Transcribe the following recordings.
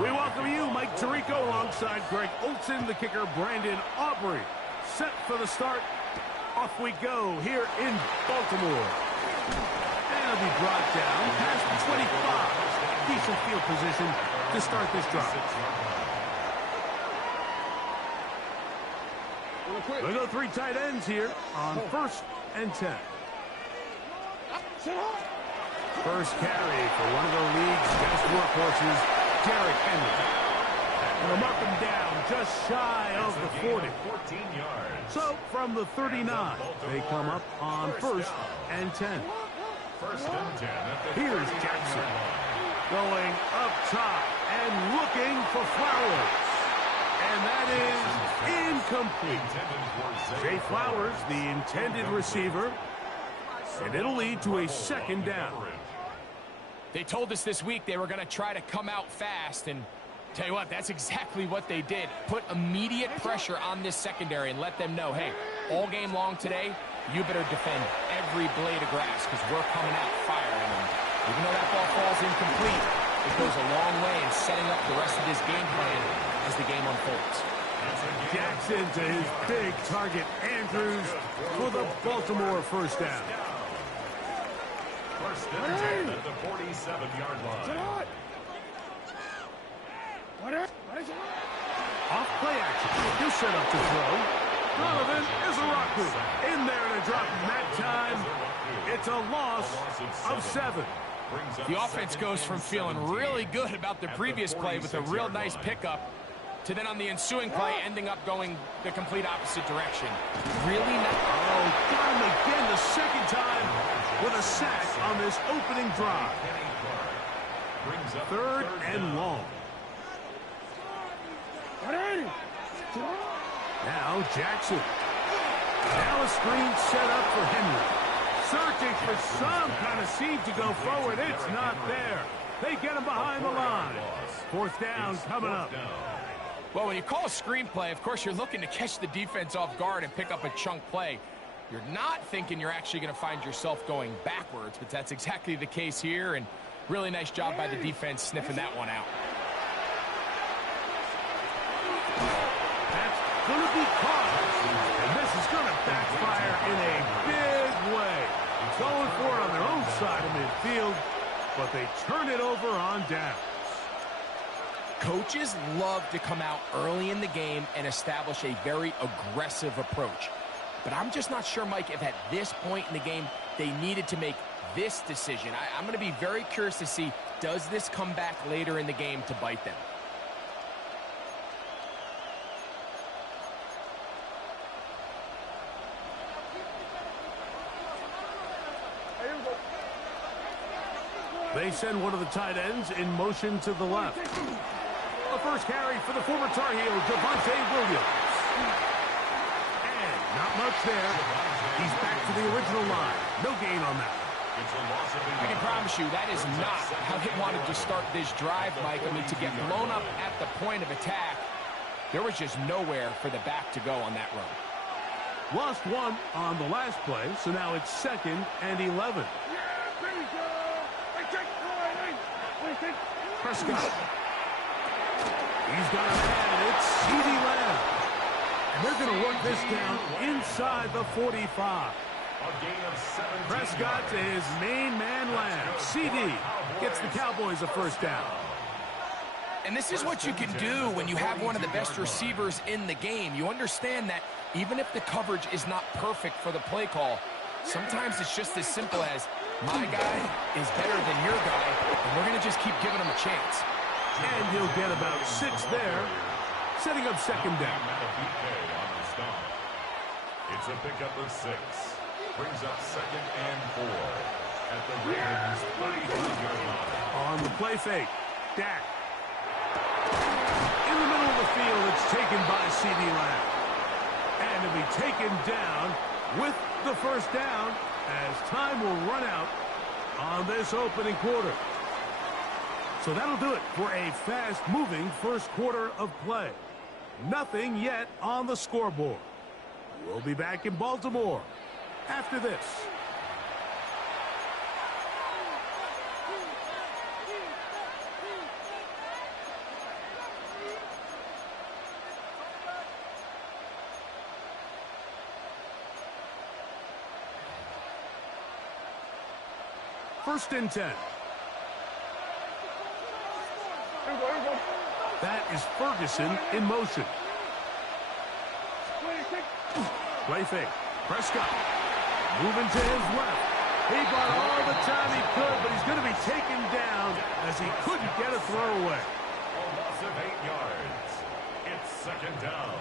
We welcome you, Mike Tirico, alongside Greg Olson, the kicker, Brandon Aubrey. Set for the start. Off we go here in Baltimore. And it'll be brought down past the 25. Decent field position to start this drive. We'll go 3 tight ends here on 1st and 10. First carry for one of the league's best workhorses, Derrick Henry. And they'll mark him down just shy of the 40. 14 yards. So from the 39, they come up on 1st and 10. 1st and 10. Here's Jackson going up top and looking for Flowers. And that is incomplete. Jay Flowers, the intended receiver. And it'll lead to a 2nd down. They told us this week they were going to try to come out fast, and tell you what, that's exactly what they did. Put immediate pressure on this secondary and let them know, hey, all game long today, you better defend every blade of grass because we're coming out firing them. Even though that ball falls incomplete, it goes a long way in setting up the rest of this game plan as the game unfolds. Jackson to his big target, Andrews, for the Baltimore 1st down. 1st and 10 at the 47-yard line. Off play action. He'll set up to throw. Donovan Izaraku in there to drop him that time. It's a loss of 7. The offense goes from feeling really good about the previous play with a real nice pickup to then on the ensuing play ending up going the complete opposite direction. Really nice. Oh, got him again the 2nd time with a sack on this opening drive. 3rd and long. Now Jackson. Now a screen set up for Henry. Searching for some kind of seam to go forward. It's not there. They get him behind the line. 4th down coming up. Well, when you call a screenplay, of course, you're looking to catch the defense off guard and pick up a chunk play. You're not thinking you're actually going to find yourself going backwards, but that's exactly the case here, and really nice job by the defense sniffing that one out. That's going to be caught, and this is going to backfire in a big way. Going for it on their own side of midfield, but they turn it over on downs. Coaches love to come out early in the game and establish a very aggressive approach. But I'm just not sure, Mike, if at this point in the game they needed to make this decision. I'm going to be very curious to see, does this come back later in the game to bite them? They send one of the tight ends in motion to the left. The first carry for the former Tar Heel, Javonte Williams. And not much there. He's back to the original line. No gain on that. I can promise you that is not how they wanted to start this drive, Mike. I mean, to get blown up at the point of attack, there was just nowhere for the back to go on that run. Lost 1 on the last play, so now it's 2nd and 11. Prescott. He's got a man. It's C.D. Lamb. And they're going to work this down inside the 45. Prescott to his main man, Lamb. C.D. gets the Cowboys a 1st down. And this is what you can do when you have one of the best receivers in the game. You understand that even if the coverage is not perfect for the play call, sometimes it's just as simple as, my guy is better than your guy, and we're going to just keep giving him a chance. And he'll get about 6 there, setting up 2nd down. It's a pickup of 6. Brings up 2nd and 4 at the Ravens 35-yard line. On the play fake, Dak. In the middle of the field, it's taken by C.D. Lamb. And to be taken down with the 1st down as time will run out on this opening quarter. So that'll do it for a fast-moving 1st quarter of play. Nothing yet on the scoreboard. We'll be back in Baltimore after this. first and 10. That is Ferguson in motion. Play fake. Prescott moving to his left. He got all the time he could, but he's going to be taken down as he couldn't get a throw away. A loss of 8 yards. It's second down.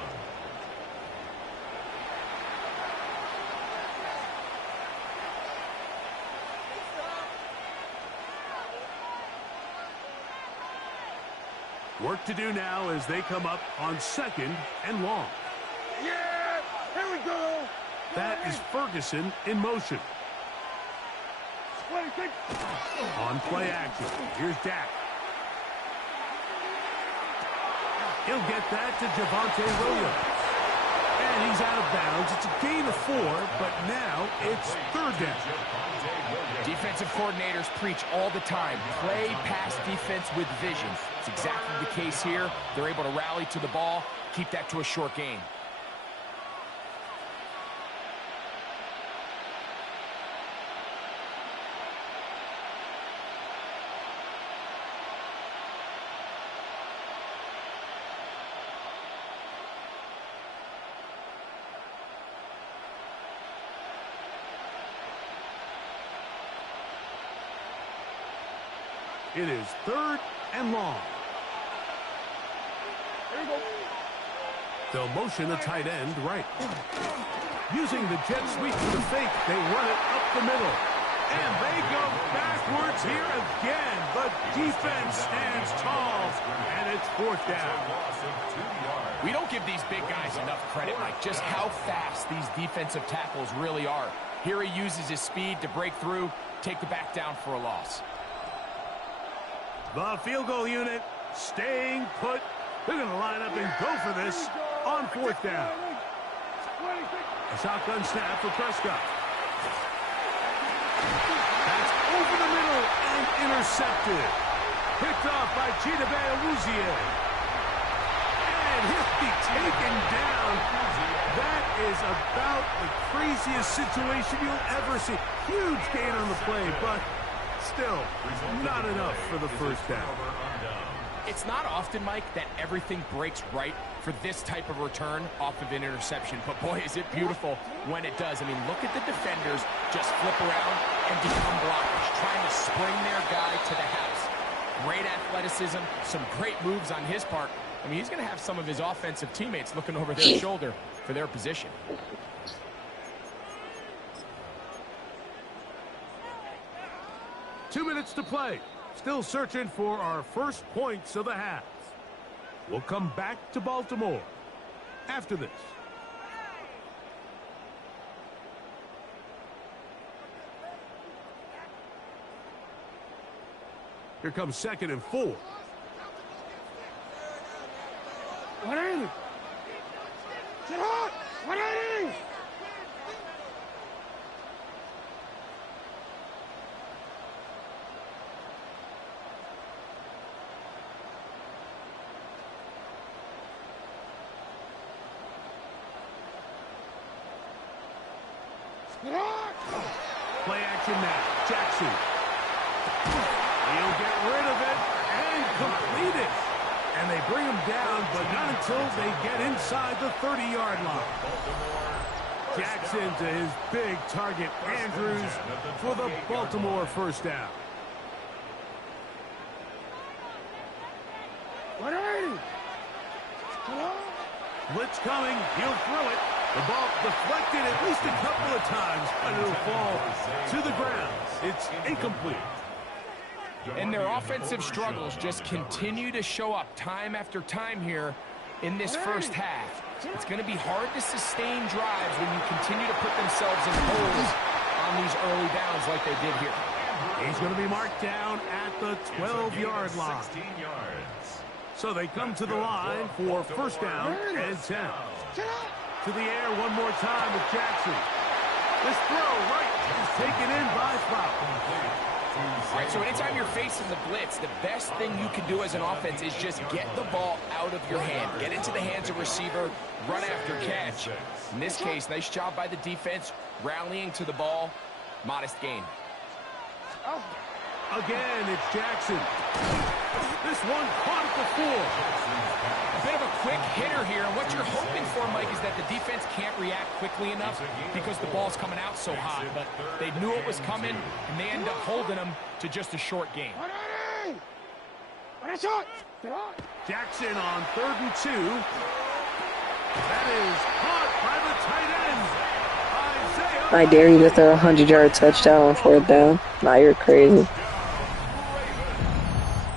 Work to do now as they come up on second and long. Yeah, here we go. That is Ferguson in motion. On play action. Here's Dak. He'll get that to Javonte Williams. And he's out of bounds. It's a gain of 4, but now it's third down. Defensive coordinators preach all the time. Play pass defense with vision. It's exactly the case here. They're able to rally to the ball, keep that to a short gain. It is third and long. They'll motion a tight end right. Using the jet sweep for the fake, they run it up the middle. And they go backwards here again. The defense stands tall, and it's fourth down. We don't give these big guys enough credit, Mike, just how fast these defensive tackles really are. Here he uses his speed to break through, take the back down for a loss. The field goal unit staying put. They're going to line up and go for this on fourth down. A shotgun snap for Prescott. That's over the middle and intercepted. Picked off by Chidobe Awuzie. And he'll be taken down. That is about the craziest situation you'll ever see. Huge gain on the play, but still not enough for the first down. It's not often, Mike, that everything breaks right for this type of return off of an interception. But boy, is it beautiful when it does. I mean, look at the defenders just flip around and become blockers, trying to spring their guy to the house. Great athleticism, some great moves on his part. I mean, he's going to have some of his offensive teammates looking over their shoulder for their position. Two minutes to play. Still searching for our first points of the half. We'll come back to Baltimore after this. Here comes second and 4. What are you? Get out! What are you? Play action now. Jackson. He'll get rid of it and complete it. And they bring him down, but not until they get inside the 30-yard line. Jackson to his big target, Andrews, for the Baltimore first down. What are you? Blitz coming. He'll throw it. The ball deflected at least a couple of times, but it'll fall to the ground. It's incomplete. And their offensive struggles just continue to show up time after time here in this first half. It's going to be hard to sustain drives when you continue to put themselves in holes on these early downs like they did here. He's going to be marked down at the 12-yard line. 16 yards. So they come to the line for first down and 10. To the air one more time with Jackson. This throw right is taken in by Flower. All right, so anytime you're facing the blitz, the best thing you can do as an offense is just get the ball out of your hand. Get into the hands of receiver, run after catch. In this case, nice job by the defense, rallying to the ball. Modest gain. Again, it's Jackson. This one caught at the 4. A bit of a quick hitter here, and what you're hoping for, Mike, is that the defense can't react quickly enough because the ball's coming out so hot. But they knew it was coming, and they end up holding them to just a short game. Jackson on 3rd and 2. That is caught by the tight end. I dare you to throw a 100-yard touchdown on 4th down. Nah, you're crazy.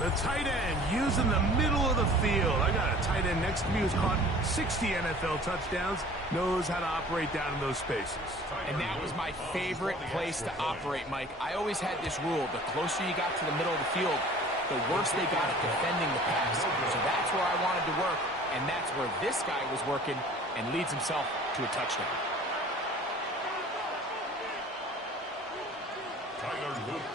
The tight end using the middle of the field. I got a tight end next to me who's caught 60 NFL touchdowns, knows how to operate down in those spaces. And that was my favorite place to operate, Mike. I always had this rule. The closer you got to the middle of the field, the worse they got at defending the pass. So that's where I wanted to work, and that's where this guy was working and leads himself to a touchdown.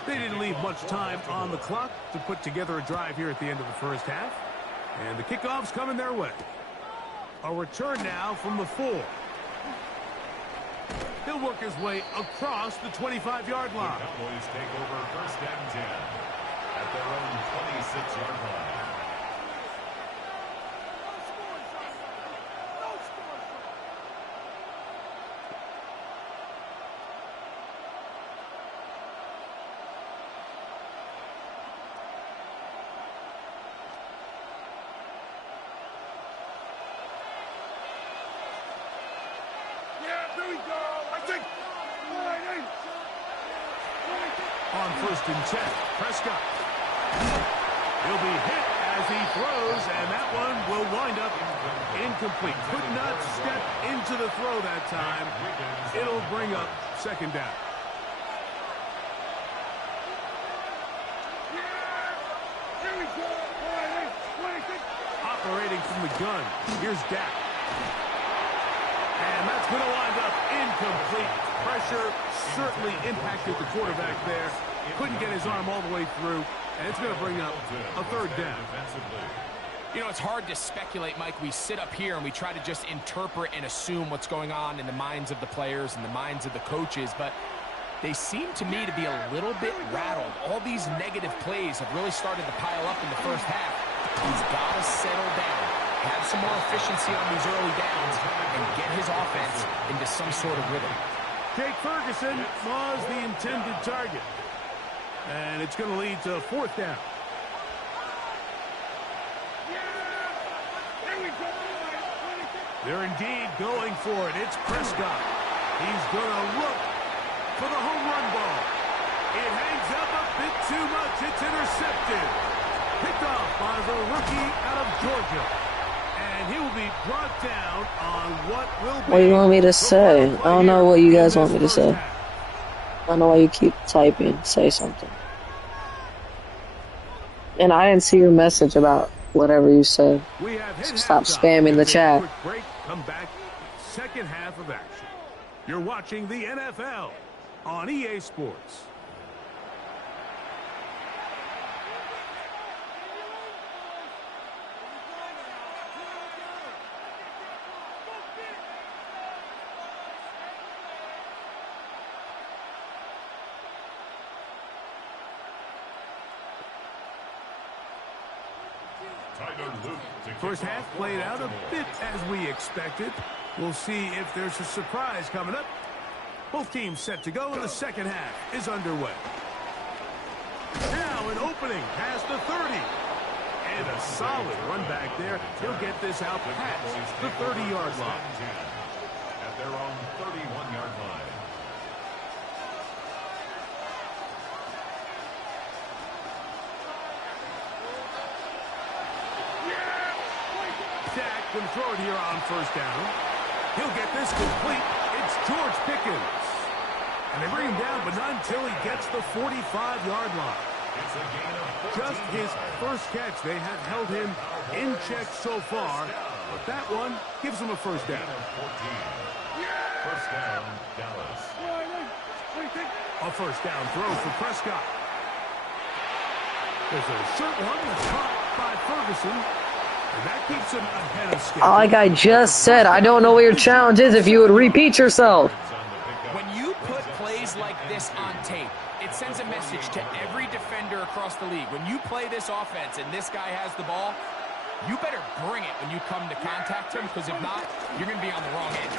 They didn't leave much time on the clock to put together a drive here at the end of the first half. And the kickoff's coming their way. A return now from the 4. He'll work his way across the 25-yard line. The Cowboys take over 1st and 10 at their own 26-yard line. On 1st and 10, Prescott. He'll be hit as he throws, and that one will wind up incomplete. Could not step into the throw that time. It'll bring up 2nd down. Operating from the gun, here's Dak. And that's going to wind up incomplete. Pressure certainly impacted the quarterback there. Couldn't get his arm all the way through, and it's going to bring up a 3rd down. You know, it's hard to speculate, Mike. We sit up here and we try to just interpret and assume what's going on in the minds of the players and the minds of the coaches, but they seem to me to be a little bit rattled. All these negative plays have really started to pile up in the first half. He's got to settle down, have some more efficiency on these early downs, and get his offense into some sort of rhythm. Jake Ferguson was the intended target. And it's going to lead to 4th down. They're indeed going for it. It's Prescott. He's going to look for the home run ball. It hangs up a bit too much. It's intercepted. Picked off by the rookie out of Georgia. And he will be brought down on what will be... What do you want me to say? I don't know what you guys want me to say. I don't know why you keep typing. Say something. And I didn't see your message about whatever you said. So stop spamming the chat. Quick break, come back. 2nd half of action. You're watching the NFL on EA Sports. First half played out a bit as we expected. We'll see if there's a surprise coming up. Both teams set to go, and the 2nd half is underway. Now an opening past the 30. And a solid run back there. He'll get this out past the 30-yard line. At their own 31-yard line. Dak can throw it here on 1st down. He'll get this complete. It's George Pickens. And they bring him down, but not until he gets the 45-yard line. Just his first catch. They have held him in check so far, but that one gives him a 1st down. 1st down, Dallas. A 1st down throw for Prescott. There's a short one that's caught by Ferguson. And that keeps him ahead of schedule. Like I just said, I don't know what your challenge is if you would repeat yourself. When you put plays like this on tape, it sends a message to every defender across the league. When you play this offense and this guy has the ball, you better bring it when you come to contact him, because if not, you're going to be on the wrong end.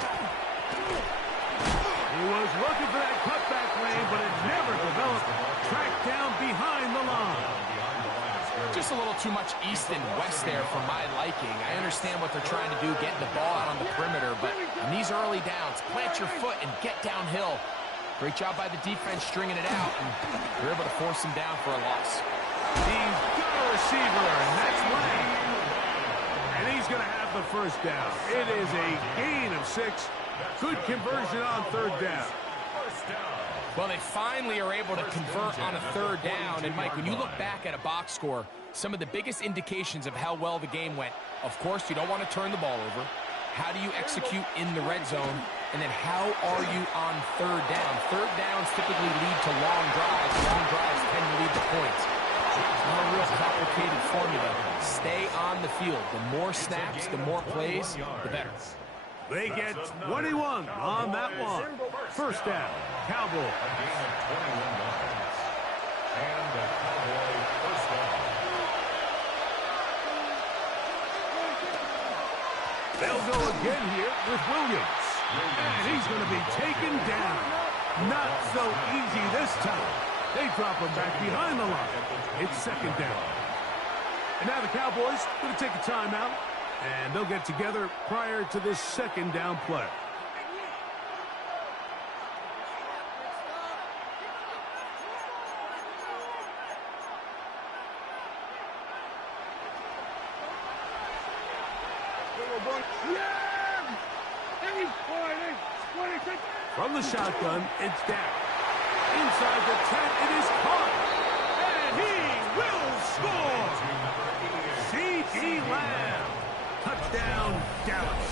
He was looking for that cutback lane, but it never developed. Tracked down behind the line. Just a little too much east and west there for my liking. I understand what they're trying to do, getting the ball out on the perimeter, but in these early downs, plant your foot and get downhill. Great job by the defense stringing it out, and they're able to force him down for a loss. He's got a receiver, and that's Lang. And he's going to have the first down. It is a gain of 6. Good conversion on third down. Well, they finally are able to convert on a third down. And, Mike, when you look back at a box score, some of the biggest indications of how well the game went, of course, you don't want to turn the ball over. How do you execute in the red zone? And then how are you on third down? Third downs typically lead to long drives. Long drives tend to lead to points. It's not a real complicated formula. Stay on the field. The more snaps, the more plays, the better. They get 21 on that one. First down, Cowboys. A gain of 21 yards. And the Cowboy first down. They'll go again here with Williams. And he's going to be taken down. Not so easy this time. They drop him back behind the line. It's second down. And now the Cowboys going to take a timeout. And they'll get together prior to this second down play. From the shotgun, it's down. Inside the 10, it is caught. And he will score. C.D. Lamb. Touchdown, Dallas.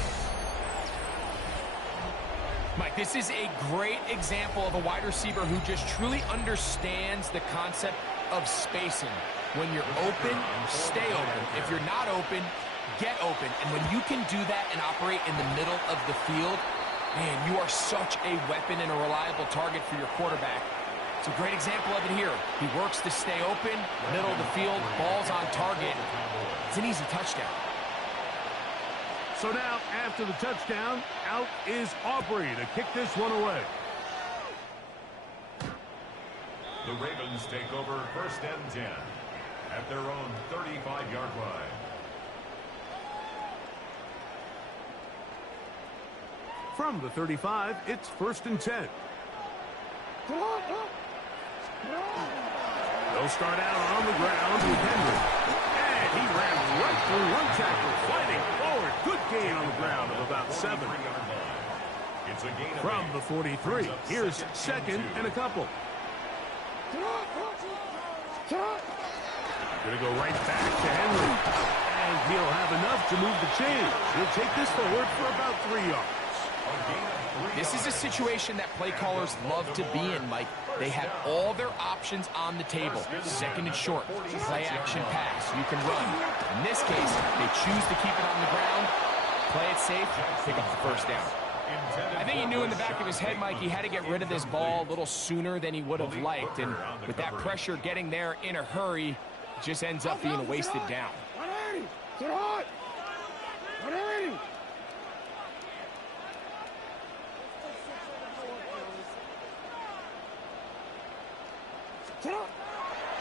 Mike, this is a great example of a wide receiver who just truly understands the concept of spacing. When you're open, stay open. If you're not open, get open. And when you can do that and operate in the middle of the field, man, you are such a weapon and a reliable target for your quarterback. It's a great example of it here. He works to stay open, middle of the field, ball's on target. It's an easy touchdown. So now, after the touchdown, out is Aubrey to kick this one away. The Ravens take over first and 10 at their own 35-yard line. From the 35, it's first and 10. They'll start out on the ground with Henry. And he ran right through one tackle, fighting forward. Good gain on the ground of about 7. It's a gain of From the 43, here's second and a couple. Gonna go right back to Henry. And he'll have enough to move the chains. He'll take this forward for about 3 yards. This is a situation that play callers love to be in, Mike. They have all their options on the table. Second and short, play action pass. You can run. In this case, they choose to keep it on the ground, play it safe, pick up the first down. I think he knew in the back of his head, Mike, he had to get rid of this ball a little sooner than he would have liked. And with that pressure getting there in a hurry, it just ends up being a wasted down. 180! Get hot! 180!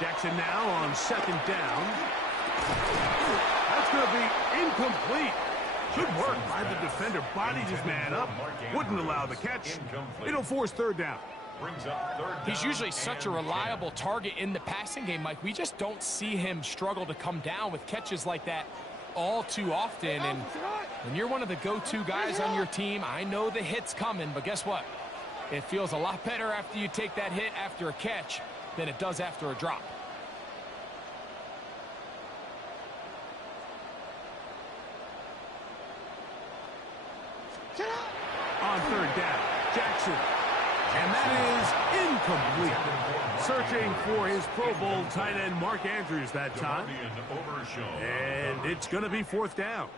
Jackson now on second down. That's going to be incomplete. Good work by the defender. Bodied his man up. Wouldn't allow the catch. It'll force third down. He's usually such a reliable target in the passing game, Mike. We just don't see him struggle to come down with catches like that all too often. And when you're one of the go-to guys on your team, I know the hit's coming, but guess what? It feels a lot better after you take that hit after a catch than it does after a drop. On third down, Jackson. And that is incomplete. Searching for his Pro Bowl tight end Mark Andrews that time. And it's going to be fourth down.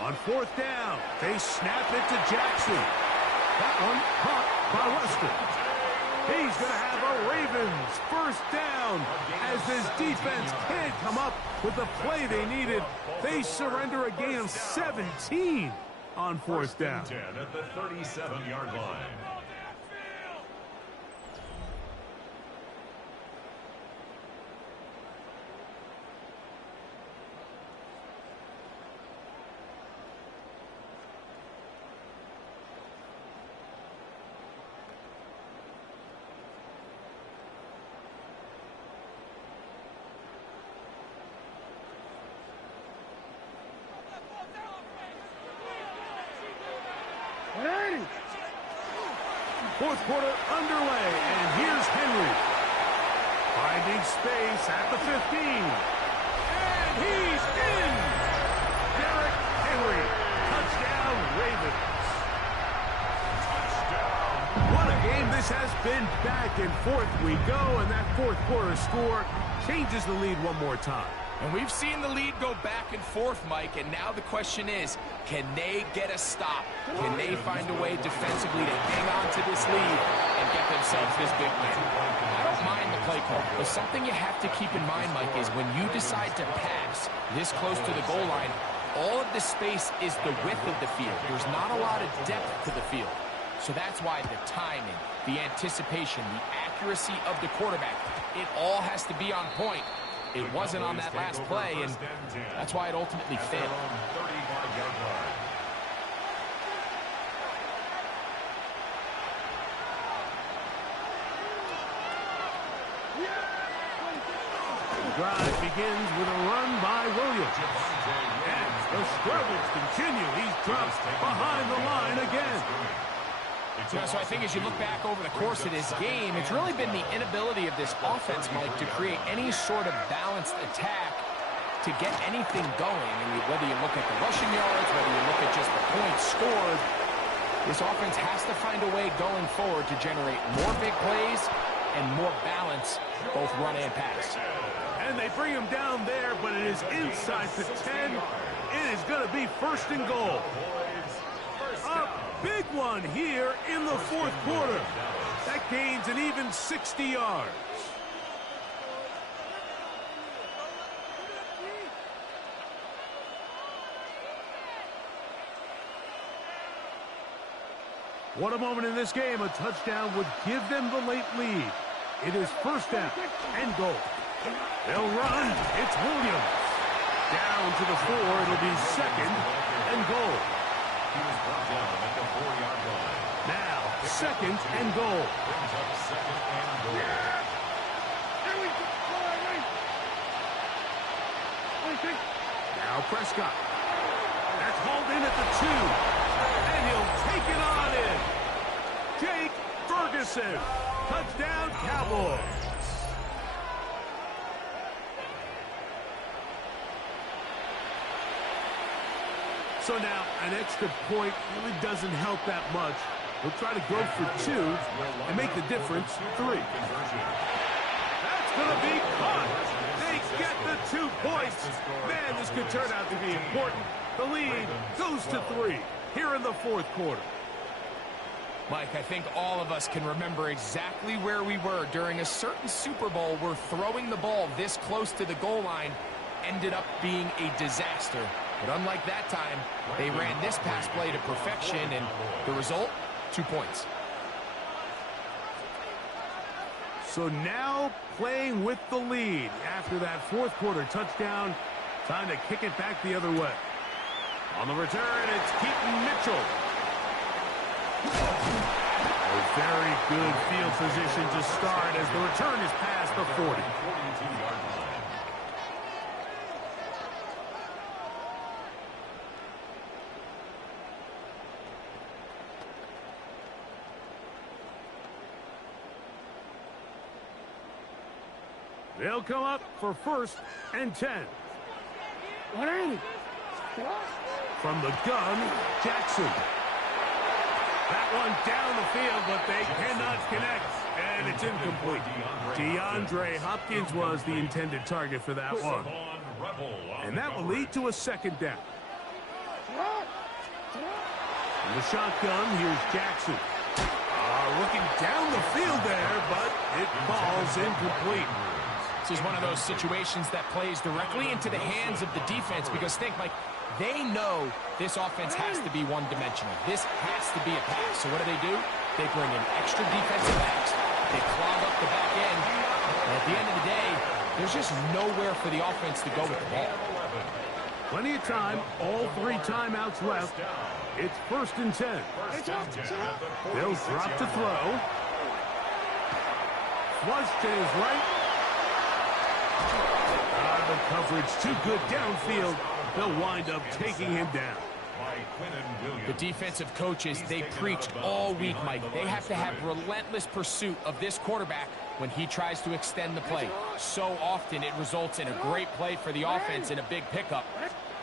On fourth down, they snap it to Jackson. That one caught by Lester. He's going to have a Ravens first down as this defense can't come up with the play they needed. They surrender a gain of 17 on fourth down. 10 at the 37-yard line. Fourth quarter underway, and here's Henry. Finding space at the 15. And he's in! Derrick Henry. Touchdown, Ravens. What a game this has been. Back and forth we go, and that fourth quarter score changes the lead one more time. And we've seen the lead go back and forth, Mike, and now the question is, can they get a stop? Can they find a way defensively to hang on to this lead and get themselves this big win? I don't mind the play call, but something you have to keep in mind, Mike, is when you decide to pass this close to the goal line, all of the space is the width of the field. There's not a lot of depth to the field. So that's why the timing, the anticipation, the accuracy of the quarterback, it all has to be on point. It wasn't on that last play, and that's why it ultimately failed. The drive begins with a run by Williams. And the struggles continue. He's dropped behind the line again. So I think as you look back over the course of this game, it's really been the inability of this offense, Mike, to create any sort of balanced attack to get anything going. I mean, whether you look at the rushing yards, whether you look at just the points scored, this offense has to find a way going forward to generate more big plays and more balance, both run and pass. And they bring him down there, but it is inside the 10. It is going to be first and goal. A big one here in the fourth quarter. That gains an even 60 yards. What a moment in this game. A touchdown would give them the late lead. It is first down and goal. They'll run. It's Williams. Down to the 4. It'll be second and goal. He was brought down at the 4-yard line. Now, second and goal. Brings up second and goal. Now Prescott. That's hauled in at the 2. And he'll take it on in. Jake Ferguson. Touchdown, Cowboys. So now, an extra point really doesn't help that much. We'll try to go for 2 and make the difference 3. That's going to be caught. They get the 2 points. Man, this could turn out to be important. The lead goes to 3 here in the fourth quarter. Mike, I think all of us can remember exactly where we were during a certain Super Bowl where throwing the ball this close to the goal line ended up being a disaster. But unlike that time, they ran this pass play to perfection, and the result, 2 points. So now playing with the lead after that fourth quarter touchdown, time to kick it back the other way. On the return, it's Keaton Mitchell. A very good field position to start as the return is past the 40. 42-yard line. They'll come up for first and 10. From the gun, Jackson. That one down the field, but they cannot connect, and it's incomplete. DeAndre Hopkins was the intended target for that one. And that will lead to a second down. The shotgun, here's Jackson. Looking down the field there, but it falls incomplete. This is one of those situations that plays directly into the hands of the defense because think, Mike, they know this offense has to be one-dimensional. This has to be a pass. So what do? They bring in extra defensive backs. They clog up the back end. And at the end of the day, there's just nowhere for the offense to go with the ball. Plenty of time. All 3 timeouts left. It's 1st and 10. They'll drop to throw. Flush to his right. The coverage too good downfield. They'll wind up taking him down. The defensive coaches, they preach all week, Mike. They have to have relentless pursuit of this quarterback when he tries to extend the play. So often it results in a great play for the offense and a big pickup.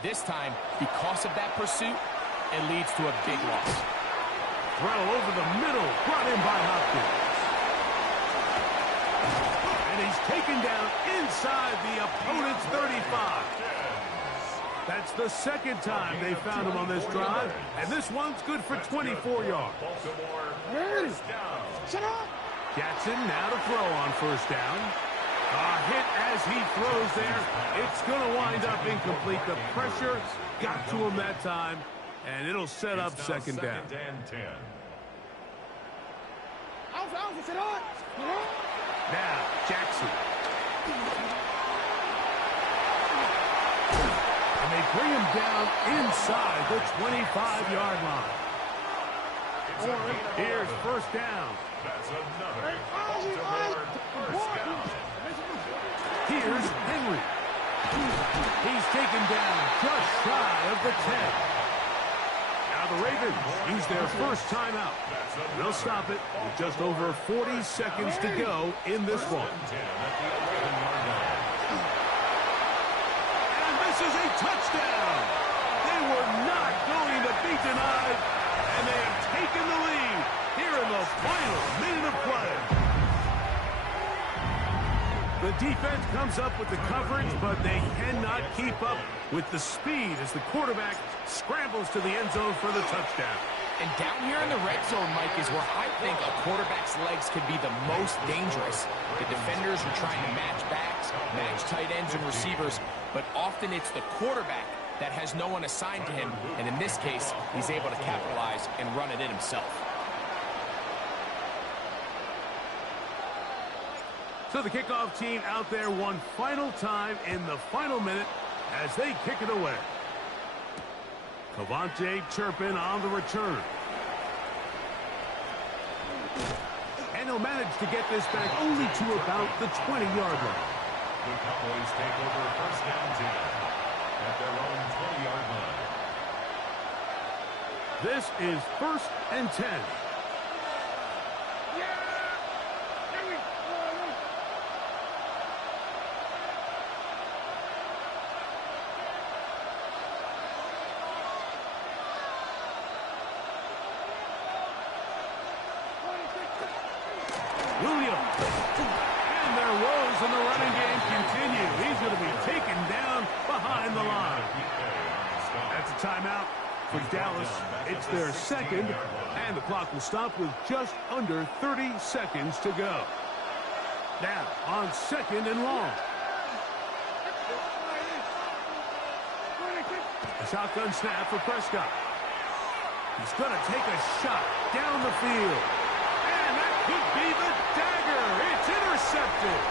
This time, because of that pursuit, it leads to a big loss. Throw over the middle, brought in by Hopkins. And he's taken down inside the opponent's 35. That's the 2nd time they found him on this drive, and this one's good for 24 yards. Jackson now to throw on 1st down. A hit as he throws there. It's going to wind up incomplete. The pressure got to him that time, and it'll set up 2nd down. Now, Jackson. And they bring him down inside the 25-yard line. Here's 1st down. That's another Baltimore 1st down. Here's Henry. He's taken down just shy of the 10. Now the Ravens use their 1st timeout. They'll stop it with just over 40 seconds to go in this one. And this is a touchdown. They were not going to be denied, and they have taken the lead here in the final minute of play. The defense comes up with the coverage, but they cannot keep up with the speed as the quarterback scrambles to the end zone for the touchdown. And down here in the red zone, Mike, is where I think a quarterback's legs could be the most dangerous. The defenders are trying to match backs, match tight ends and receivers, but often it's the quarterback that has no one assigned to him, and in this case, he's able to capitalize and run it in himself. So the kickoff team out there one final time in the final minute as they kick it away. Cavante Turpin on the return. And he'll manage to get this back only to about the 20-yard line. The Cowboys take over 1st down 10 at their own 20-yard line. This is 1st and 10. Williams. And their woes in the running game continue. He's going to be taken down behind the line. That's a timeout for Dallas. It's their 2nd, and the clock will stop with just under 30 seconds to go. Now, on 2nd and long. A shotgun snap for Prescott. He's going to take a shot down the field. Could be the dagger. It's intercepted.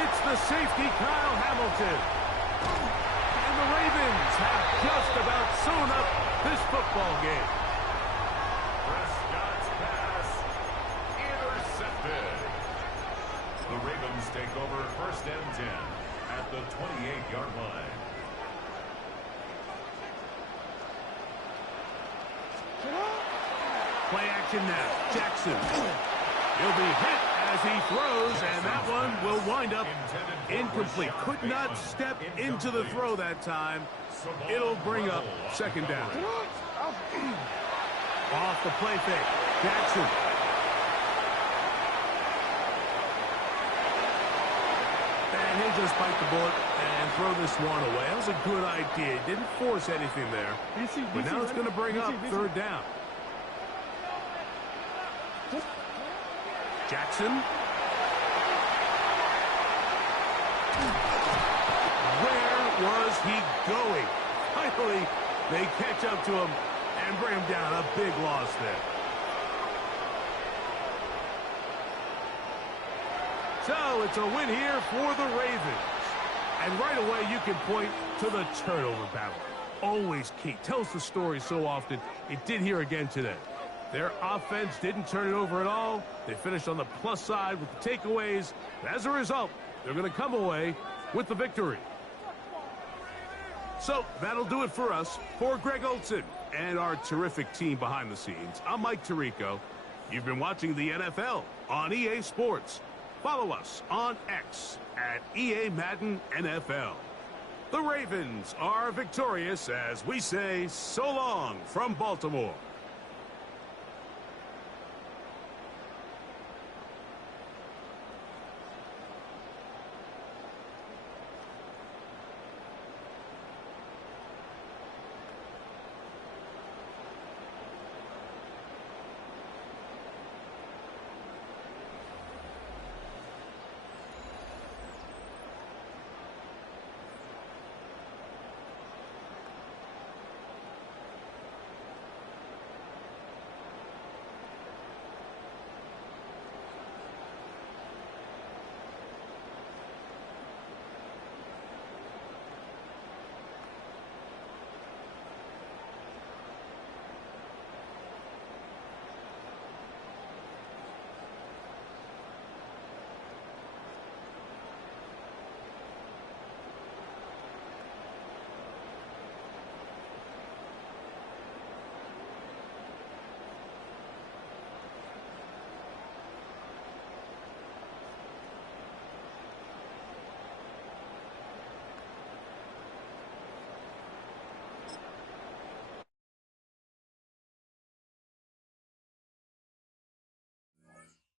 It's the safety, Kyle Hamilton. And the Ravens have just about sewn up this football game. Prescott's pass intercepted. The Ravens take over 1st and 10 at the 28-yard line. Play action now. Jackson. He'll be hit as he throws, and that one will wind up incomplete. Could not step into the throw that time. It'll bring up 2nd down. Off the play fake. Jackson. And he'll just bite the bullet and throw this one away. That was a good idea. He didn't force anything there. But now it's going to bring up 3rd down. Jackson. Where was he going? Finally, they catch up to him and bring him down. A big loss there. So it's a win here for the Ravens. And right away, you can point to the turnover battle. Always key. Tells the story so often. It did here again today. Their offense didn't turn it over at all. They finished on the plus side with the takeaways. As a result, they're going to come away with the victory. So that'll do it for us. For Greg Olson and our terrific team behind the scenes, I'm Mike Tirico. You've been watching the NFL on EA Sports. Follow us on X at EA Madden NFL. The Ravens are victorious as we say so long from Baltimore.